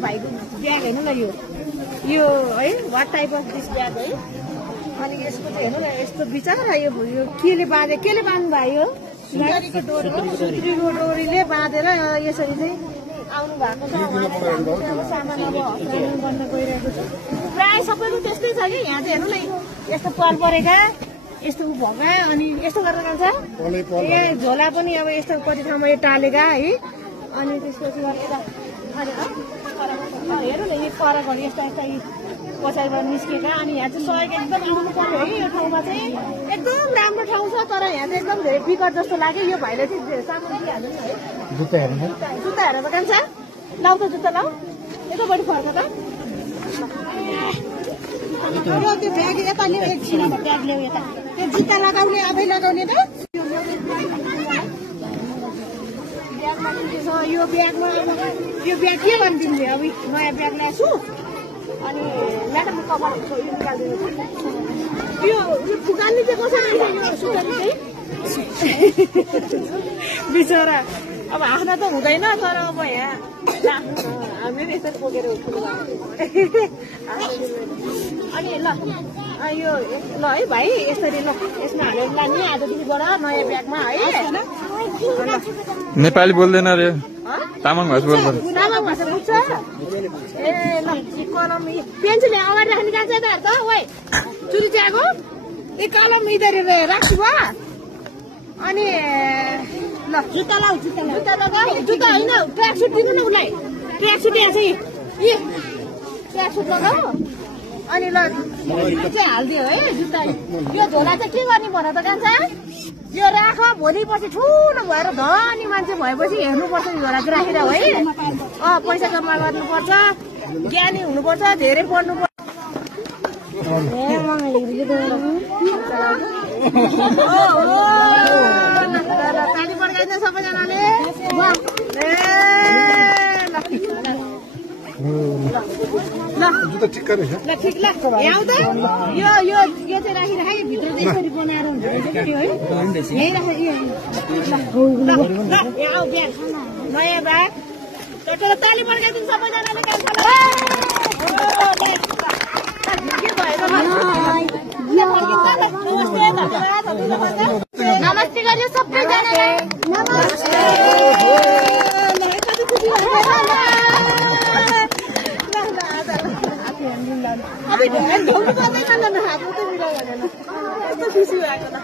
भाइको ब्याग हेर्नु न यो है what type of this bag है अनि यसको चाहिँ हेर्नु न यस्तो बिचरा यो केले बाँध्नु भयो सुत्रीको डोरीले बाँधेर यसरी चाहिँ आउनु भएको छ सामान अब हस्तान्तरण गर्न गइरहेको छ प्राय सबैको त्यस्तै छ कि यहाँ चाहिँ हेर्नु न यस्तो पर परेका यस्तो भएका अनि यस्तो गरेर जान्छ यहाँ झोला पनि अब यस्तो कति ठाउँमा यो टालेका है अनि त्यसपछि हेर्नु न यो परहरू यस्ता यस्ता पछाडिबाट निस्केका अनि यहाँ चाहिँ सहयोग एकदम आउनु पर्यो है यो ठाउँमा चाहिँ एकदम राम्रो ठाउँ छ तर यहाँ चाहिँ एकदम धेरै विकट जस्तो लाग्यो यो भाइले चाहिँ सामान दिइहाल्नु है जुत्ता हेरेर त कान्छ लाउ त जुत्ता लाउ यतापट्टि फर्क त त्यो ब्याग यता ल्याऊ एकछिन ब्याग ल्याऊ यता त्यो जुत्ता लगाउने आफै लगाउने त यो ब्यागमा यो ब्याग के गर्नु तिमीले अब नयाँ ब्याग ल्याएको अनि म्याडम कपालको यो निकालिदिनु यो फुकाल्ने चाहिँ कसरी यो सुकाल्ने चाहिँ बिचरा अब आफ्नो त हुँदैन तर अब यहाँ हामीले यसरी बोकेर उठ्नु अनि ल यो ल है भाइ यसरी ल यसमा हालेर लाने आजदेखिबाट नयाँ ब्यागमा है नेपाली बोल्दैन रे तामाङ भाषा बोल्दैन तामाङ भाषा बुझ्छ ए ल कलम पेन्सिल अगाडि राख्ने कान्छ त ओइ चुरी च्याएको ए कलम इधर राख्छु बा अनि ल जुत्ता लगाऊ जुत्ता होइन ट्र्याक सुट दिनु न उसलाई ट्र्याक सुट यहाँ चाहिँ ट्र्याक सुट लगाऊ अनि ल चाहिँ हालिदियो है जुत्ता यो झोला चाहिँ के गर्ने भन त कान्छ यो राख भोलि पछि ठुलो भएर धनी मान्छे भएपछि हेर्नुपर्छ झोला चाहिँ राखेर है पैसा जम्मा गर्नुपर्छ ज्ञानी हुनुपर्छ धेरै पढ्नुपर्छ ताली पड्काइदिनु सबैजनाले ल ठिक ल यहाँ त यो चाहिँ राखिराख भित्र चाहिँ यसरी बनाएर हुन्छ है यही राख ल यहाँ ब्याग नयाँ ब्याग ताली पड्काइदिनु सबैजनाले नमस्ते गर्नु सबैजनालाई अब ढोल्नु पर्दैन हात मात्रै मिलायो भनेर कस्तो खुसी भएको त